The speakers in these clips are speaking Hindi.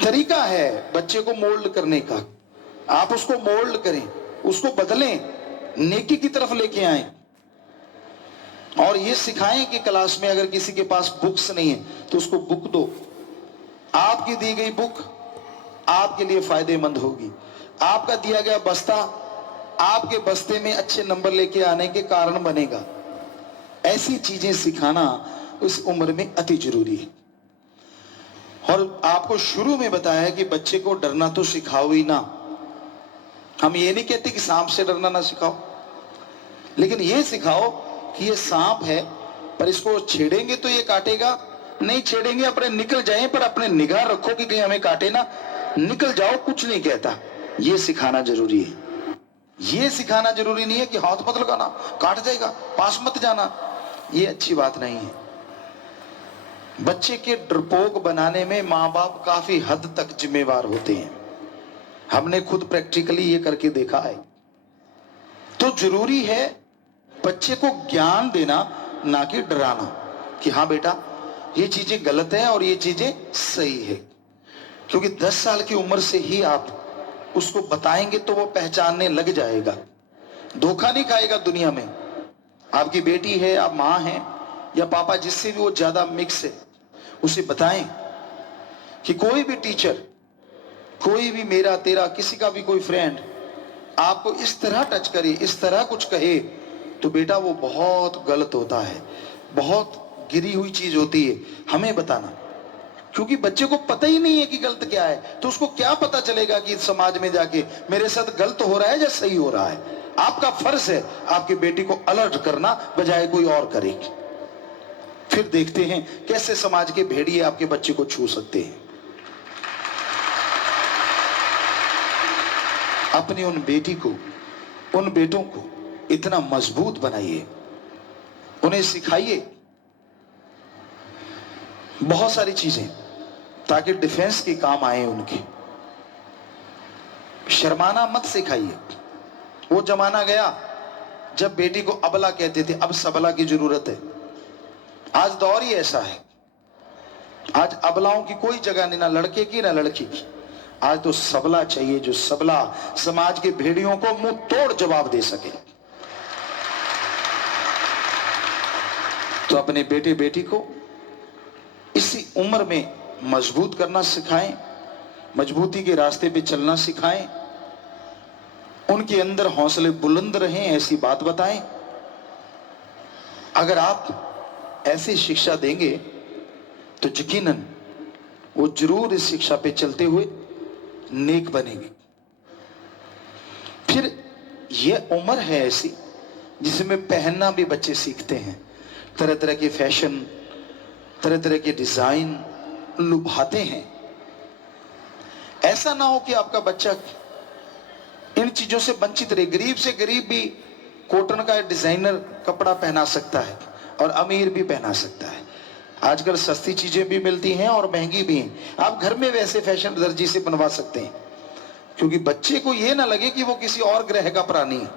तरीका है बच्चे को मोल्ड करने का। आप उसको मोल्ड करें, उसको बदलें, नेकी की तरफ लेके आए और ये सिखाएं कि क्लास में अगर किसी के पास बुक्स नहीं है तो उसको बुक दो। आपकी दी गई बुक आपके लिए फायदेमंद होगी। आपका दिया गया बस्ता आपके बस्ते में अच्छे नंबर लेके आने के कारण बनेगा। ऐसी चीजें सिखाना उस उम्र में अति जरूरी है। और आपको शुरू में बताया कि बच्चे को डरना तो सिखाओ ही ना। हम ये नहीं कहते कि सांप से डरना ना सिखाओ, लेकिन ये सिखाओ कि ये सांप है पर इसको छेड़ेंगे तो ये काटेगा, नहीं छेड़ेंगे अपने निकल जाए, पर अपने निगाह रखो कि कहीं हमें काटे ना, निकल जाओ, कुछ नहीं कहता। ये सिखाना जरूरी है। ये सिखाना जरूरी नहीं है कि हाथ मत लगाना, काट जाएगा, पास मत जाना। ये अच्छी बात नहीं है। बच्चे के डरपोक बनाने में माँ बाप काफी हद तक जिम्मेवार होते हैं। हमने खुद प्रैक्टिकली ये करके देखा है। तो जरूरी है बच्चे को ज्ञान देना, ना कि डराना कि हाँ बेटा ये चीजें गलत है और ये चीजें सही है। क्योंकि 10 साल की उम्र से ही आप उसको बताएंगे तो वो पहचानने लग जाएगा, धोखा नहीं खाएगा दुनिया में। आपकी बेटी है, आप माँ हैं या पापा, जिससे भी वो ज्यादा मिक्स है, उसे बताएं कि कोई भी टीचर, कोई भी मेरा तेरा किसी का भी कोई फ्रेंड आपको इस तरह टच करे, इस तरह कुछ कहे, तो बेटा वो बहुत गलत होता है, बहुत गिरी हुई चीज होती है। हमें बताना, क्योंकि बच्चे को पता ही नहीं है कि गलत क्या है, तो उसको क्या पता चलेगा कि समाज में जाके मेरे साथ गलत हो रहा है या सही हो रहा है। आपका फर्ज है आपकी बेटी को अलर्ट करना, बजाय कोई और करे। फिर देखते हैं कैसे समाज के भेड़िए आपके बच्चे को छू सकते हैं। अपनी उन बेटी को, उन बेटों को इतना मजबूत बनाइए, उन्हें सिखाइए बहुत सारी चीजें, ताकि डिफेंस के काम आए उनके। शर्माना मत सिखाइए। वो जमाना गया जब बेटी को अबला कहते थे, अब सबला की जरूरत है। आज दौर ही ऐसा है। आज अबलाओं की कोई जगह नहीं, ना लड़के की ना लड़की की। आज तो सबला चाहिए, जो सबला समाज के भेड़ियों को मुंह तोड़ जवाब दे सके। तो अपने बेटे बेटी को इसी उम्र में मजबूत करना सिखाएं, मजबूती के रास्ते पे चलना सिखाएं, उनके अंदर हौसले बुलंद रहें, ऐसी बात बताएं। अगर आप ऐसी शिक्षा देंगे तो यकीनन वो जरूर इस शिक्षा पे चलते हुए नेक बनेंगे। फिर ये उम्र है ऐसी जिसमें पहनना भी बच्चे सीखते हैं। तरह तरह के फैशन, तरह तरह के डिजाइन लुभाते हैं। ऐसा ना हो कि आपका बच्चा इन चीजों से वंचित रहे। गरीब से गरीब भी कॉटन का डिजाइनर कपड़ा पहना सकता है और अमीर भी पहना सकता है। आजकल सस्ती चीजें भी मिलती हैं और महंगी भी हैं। आप घर में वैसे फैशन दर्जी से बनवा सकते हैं, क्योंकि बच्चे को यह ना लगे कि वो किसी और ग्रह का प्राणी है।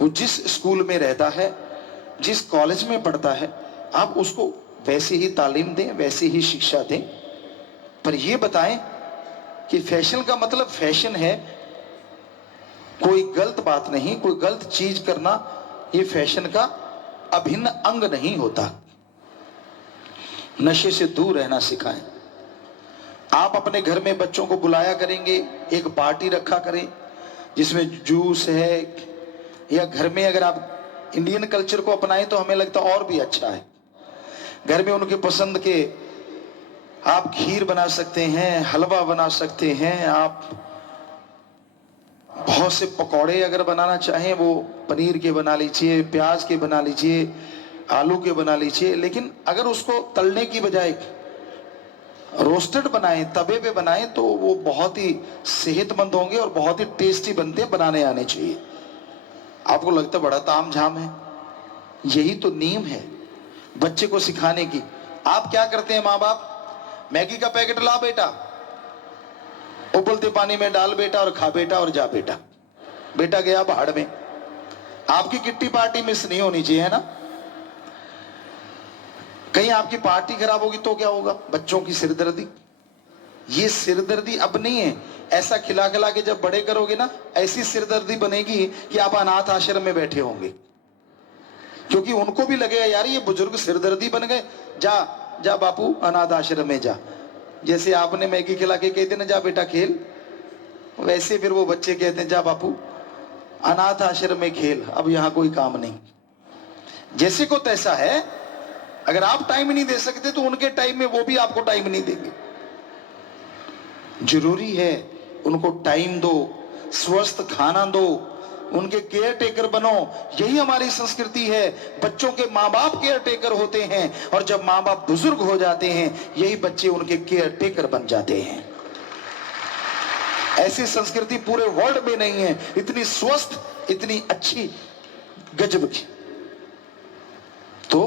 वो जिस स्कूल में रहता है, जिस कॉलेज में पढ़ता है, आप उसको वैसे ही तालीम दें, वैसे ही शिक्षा दें। पर यह बताएं कि फैशन का मतलब फैशन है, कोई गलत बात नहीं, कोई गलत चीज करना यह फैशन का अभिन्न अंग नहीं होता। नशे से दूर रहना सिखाएं। आप अपने घर में बच्चों को बुलाया करेंगे, एक पार्टी रखा करें जिसमें जूस है, या घर में अगर आप इंडियन कल्चर को अपनाएं तो हमें लगता और भी अच्छा है। घर में उनके पसंद के आप खीर बना सकते हैं, हलवा बना सकते हैं, आप बहुत से पकौड़े अगर बनाना चाहें वो पनीर के बना लीजिए, प्याज के बना लीजिए, आलू के बना लीजिए। लेकिन अगर उसको तलने की बजाय रोस्टेड बनाएं, तवे पे बनाएं, तो वो बहुत ही सेहतमंद होंगे और बहुत ही टेस्टी बनते, बनाने आने चाहिए। आपको लगता बड़ा ताम झाम है, यही तो नीम है बच्चे को सिखाने की। आप क्या करते हैं माँ बाप, मैगी का पैकेट ला बेटा, उबलते पानी में डाल बेटा और खा बेटा और जा बेटा। बेटा गया पहाड़ में। आपकी किट्टी पार्टी मिस नहीं होनी चाहिए, है ना। कहीं आपकी पार्टी खराब होगी तो क्या होगा, बच्चों की सिरदर्दी। ये सिरदर्दी अब नहीं है। ऐसा खिला खिला के जब बड़े करोगे ना, ऐसी सिरदर्दी बनेगी कि आप अनाथ आश्रम में बैठे होंगे, क्योंकि उनको भी लगेगा यार ये बुजुर्ग सिरदर्दी बन गए, जा जा बापू अनाथ आश्रम में जा। जैसे आपने मैगी खिला के कहते ना जा बेटा खेल, वैसे फिर वो बच्चे कहते हैं जा बापू अनाथ आश्रम में खेल, अब यहां कोई काम नहीं। जैसे को तैसा है, अगर आप टाइम नहीं दे सकते तो उनके टाइम में वो भी आपको टाइम नहीं देंगे। जरूरी है उनको टाइम दो, स्वस्थ खाना दो, उनके केयर टेकर बनो। यही हमारी संस्कृति है। बच्चों के माँ बाप केयर टेकर होते हैं, और जब माँ बाप बुजुर्ग हो जाते हैं यही बच्चे उनके केयर टेकर बन जाते हैं। ऐसी संस्कृति पूरे वर्ल्ड में नहीं है, इतनी स्वस्थ, इतनी अच्छी, गजब की। तो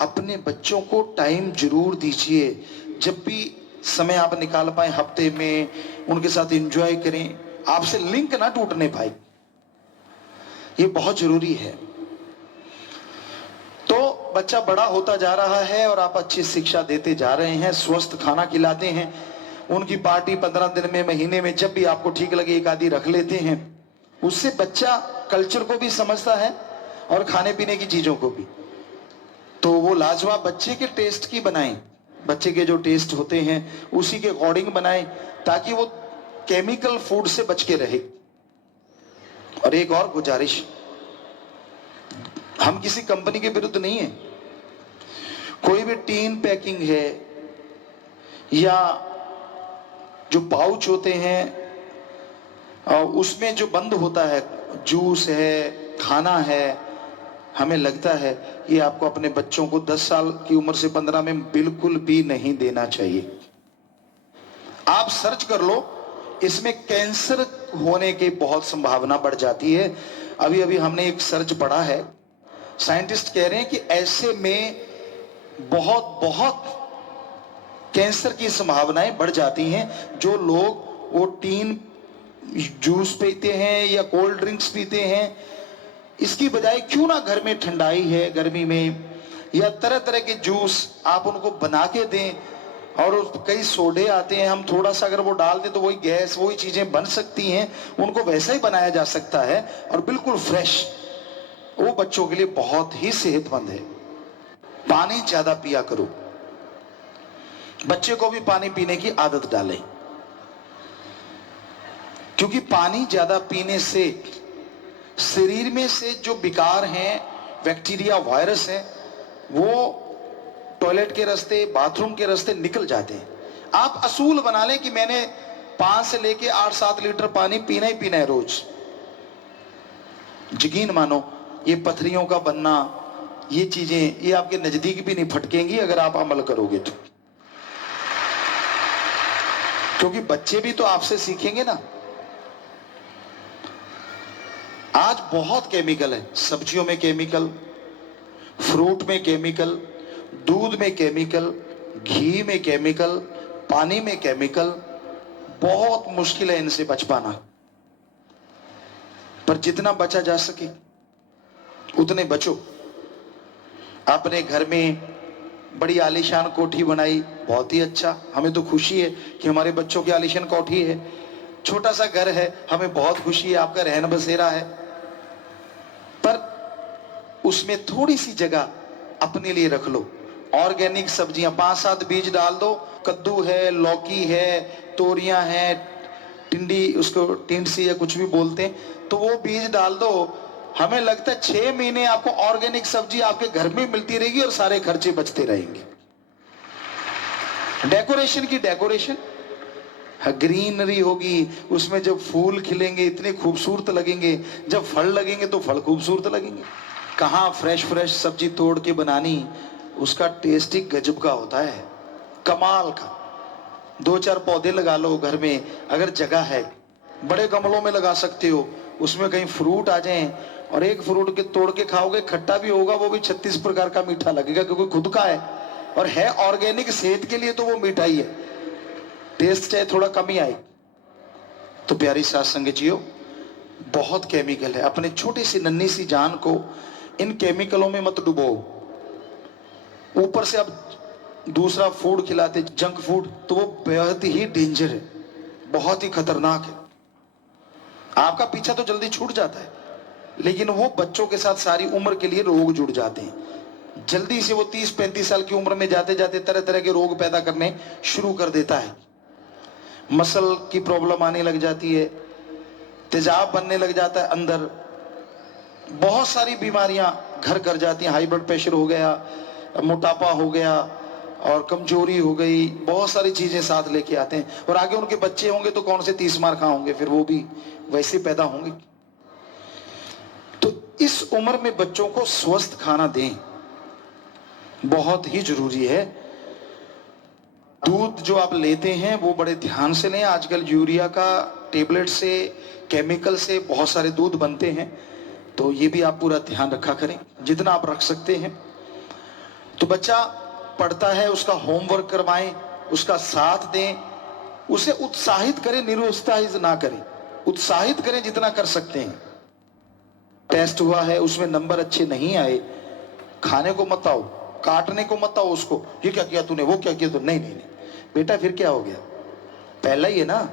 अपने बच्चों को टाइम जरूर दीजिए। जब भी समय आप निकाल पाए हफ्ते में, उनके साथ एंजॉय करें, आपसे लिंक ना टूटने पाए, ये बहुत जरूरी है। तो बच्चा बड़ा होता जा रहा है और आप अच्छी शिक्षा देते जा रहे हैं, स्वस्थ खाना खिलाते हैं, उनकी पार्टी 15 दिन में, महीने में, जब भी आपको ठीक लगे एक आधी रख लेते हैं। उससे बच्चा कल्चर को भी समझता है और खाने पीने की चीजों को भी। तो वो लाजवाब बच्चे के टेस्ट की बनाएं, बच्चे के जो टेस्ट होते हैं उसी के अकॉर्डिंग बनाएं, ताकि वो केमिकल फूड से बच के रहे। और एक और गुजारिश, हम किसी कंपनी के विरुद्ध नहीं है, कोई भी टीन पैकिंग है या जो पाउच होते हैं उसमें जो बंद होता है, जूस है, खाना है, हमें लगता है ये आपको अपने बच्चों को 10 साल की उम्र से 15 में बिल्कुल भी नहीं देना चाहिए। आप सर्च कर लो, इसमें कैंसर होने की बहुत संभावना बढ़ जाती है। अभी अभी हमने एक सर्च पढ़ा है, साइंटिस्ट कह रहे हैं कि ऐसे में बहुत बहुत कैंसर की संभावनाएं बढ़ जाती हैं। जो लोग वो टीन जूस पीते हैं या कोल्ड ड्रिंक्स पीते हैं, इसकी बजाय क्यों ना घर में ठंडाई है गर्मी में, या तरह तरह के जूस आप उनको बना के दें। और कई सोडे आते हैं, हम थोड़ा सा अगर वो डाल दें तो वही गैस, वही चीजें बन सकती हैं, उनको वैसा ही बनाया जा सकता है और बिल्कुल फ्रेश। वो बच्चों के लिए बहुत ही सेहतमंद है। पानी ज्यादा पिया करो, बच्चे को भी पानी पीने की आदत डालें, क्योंकि पानी ज्यादा पीने से शरीर में से जो विकार हैं, बैक्टीरिया, वायरस हैं, वो टॉयलेट के रास्ते, बाथरूम के रास्ते निकल जाते हैं। आप असूल बना लें कि मैंने 5 से लेके 8-7 लीटर पानी पीना ही पीना है रोज। यकीन मानो ये पथरियों का बनना, ये चीजें, ये आपके नजदीक भी नहीं फटकेंगी अगर आप अमल करोगे तो। क्योंकि बच्चे भी तो आपसे सीखेंगे ना। आज बहुत केमिकल है, सब्जियों में केमिकल, फ्रूट में केमिकल, दूध में केमिकल, घी में केमिकल, पानी में केमिकल। बहुत मुश्किल है इनसे बच पाना, पर जितना बचा जा सके उतने बचो। अपने घर में बड़ी आलीशान कोठी बनाई, बहुत ही अच्छा, हमें तो खुशी है कि हमारे बच्चों की आलीशान कोठी है। छोटा सा घर है, हमें बहुत खुशी है, आपका रहन बसेरा है, पर उसमें थोड़ी सी जगह अपने लिए रख लो। ऑर्गेनिक सब्जियां 5-7 बीज डाल दो, कद्दू है, लौकी है, तोरियां हैं, टिंडी, उसको टिंडसी या कुछ भी बोलते हैं, तो वो बीज डाल दो। हमें लगता है 6 महीने आपको ऑर्गेनिक सब्जी आपके घर में मिलती रहेगी और सारे खर्चे बचते रहेंगे। डेकोरेशन की डेकोरेशन, ग्रीनरी होगी, उसमें जब फूल खिलेंगे इतने खूबसूरत लगेंगे, जब फल लगेंगे तो फल खूबसूरत लगेंगे। कहाँ फ्रेश फ्रेश सब्जी तोड़ के बनानी, उसका टेस्ट ही गजब का होता है, कमाल का। 2-4 पौधे लगा लो घर में, अगर जगह है, बड़े गमलों में लगा सकते हो, उसमें कहीं फ्रूट आ जाएं, और एक फ्रूट के तोड़ के खाओगे, खट्टा भी होगा, वो भी 36 प्रकार का मीठा लगेगा, क्योंकि खुद का है और है ऑर्गेनिक। सेहत के लिए तो वो मीठा ही है, टेस्ट चाहे थोड़ा कम ही आए। तो प्यारी साथ संगतियों, बहुत केमिकल है, अपने छोटी सी नन्ही सी जान को इन केमिकलो में मत डुबो। ऊपर से अब दूसरा फूड खिलाते जंक फूड, तो वो बेहद ही डेंजर है, बहुत ही खतरनाक है। आपका पीछा तो जल्दी छूट जाता है, लेकिन वो बच्चों के साथ सारी उम्र के लिए रोग जुड़ जाते हैं। जल्दी से वो 30-35 साल की उम्र में जाते जाते तरह तरह के रोग पैदा करने शुरू कर देता है। मसल की प्रॉब्लम आने लग जाती है, तेजाब बनने लग जाता है अंदर, बहुत सारी बीमारियां घर कर जाती हैं। हाई ब्लड प्रेशर हो गया, मोटापा हो गया और कमजोरी हो गई, बहुत सारी चीजें साथ लेके आते हैं। और आगे उनके बच्चे होंगे तो कौन से 30 मार खा होंगे, फिर वो भी वैसे पैदा होंगे। तो इस उम्र में बच्चों को स्वस्थ खाना दें, बहुत ही जरूरी है। दूध जो आप लेते हैं वो बड़े ध्यान से लें। आजकल यूरिया का टेबलेट से, केमिकल से बहुत सारे दूध बनते हैं, तो ये भी आप पूरा ध्यान रखा करें जितना आप रख सकते हैं। तो बच्चा पढ़ता है, उसका होमवर्क करवाएं, उसका साथ दें, उसे उत्साहित करें, निरुत्साहित ना करें, उत्साहित करें जितना कर सकते हैं। टेस्ट हुआ है, उसमें नंबर अच्छे नहीं आए, खाने को मत आओ, काटने को मत आओ उसको, ये क्या किया तूने, वो क्या किया तूने, नहीं नहीं नहीं बेटा, फिर क्या हो गया, पहला ही है ना।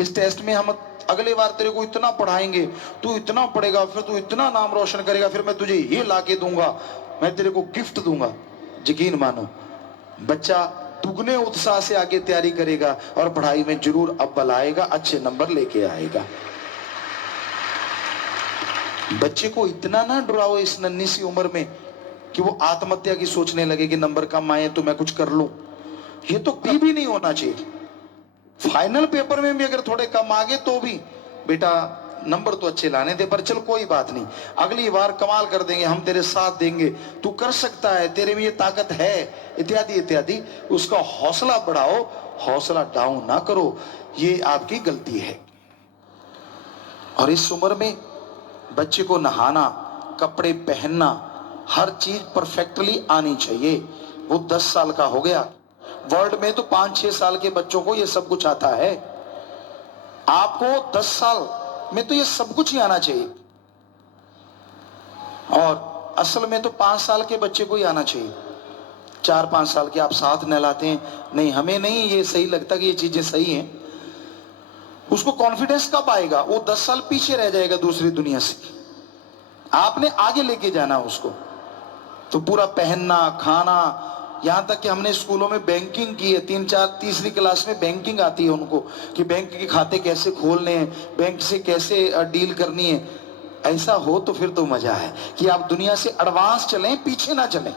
इस टेस्ट में हम अगले बार तेरे को इतना पढ़ाएंगे, तू इतना पढ़ेगा, फिर तू इतना नाम रोशन करेगा, फिर मैं तुझे ये ला के दूंगा, मैं तेरे को गिफ्ट दूंगा। यकीन मानो बच्चा दुगने उत्साह से आगे तैयारी करेगा और पढ़ाई में जरूर अव्वल आएगा, अच्छे नंबर लेके आएगा। बच्चे को इतना ना डराओ इस नन्ही सी उम्र में कि वो आत्महत्या की सोचने लगे कि नंबर कम आए तो मैं कुछ कर लूं। ये तो कभी भी नहीं होना चाहिए। फाइनल पेपर में भी अगर थोड़े कम आ गए तो भी बेटा नंबर तो अच्छे लाने दे, पर चल कोई बात नहीं, अगली बार कमाल कर देंगे, हम तेरे साथ देंगे, तू कर सकता है, तेरे में ये ताकत है, इत्यादि इत्यादि। उसका हौसला बढ़ाओ, हौसला डाउन ना करो, ये आपकी गलती है। और इस उम्र में बच्चे को नहाना, कपड़े पहनना, हर चीज परफेक्टली आनी चाहिए। वो 10 साल का हो गया, वर्ल्ड में तो 5-6 साल के बच्चों को ये सब कुछ आता है, आपको 10 साल में तो ये सब कुछ ही आना चाहिए। और असल में तो 5 साल के बच्चे को ही आना चाहिए। 4-5 साल के आप साथ नहलाते हैं, नहीं हमें नहीं ये सही लगता कि ये चीजें सही हैं, उसको कॉन्फिडेंस कब आएगा, वो 10 साल पीछे रह जाएगा दूसरी दुनिया से। आपने आगे लेके जाना उसको। तो पूरा पहनना, खाना, यहां तक कि हमने स्कूलों में बैंकिंग की है, 3-4 क्लास में बैंकिंग आती है उनको कि बैंक के खाते कैसे खोलने हैं, बैंक से कैसे डील करनी है। ऐसा हो तो फिर तो मजा है कि आप दुनिया से एडवांस चलें, पीछे ना चलें।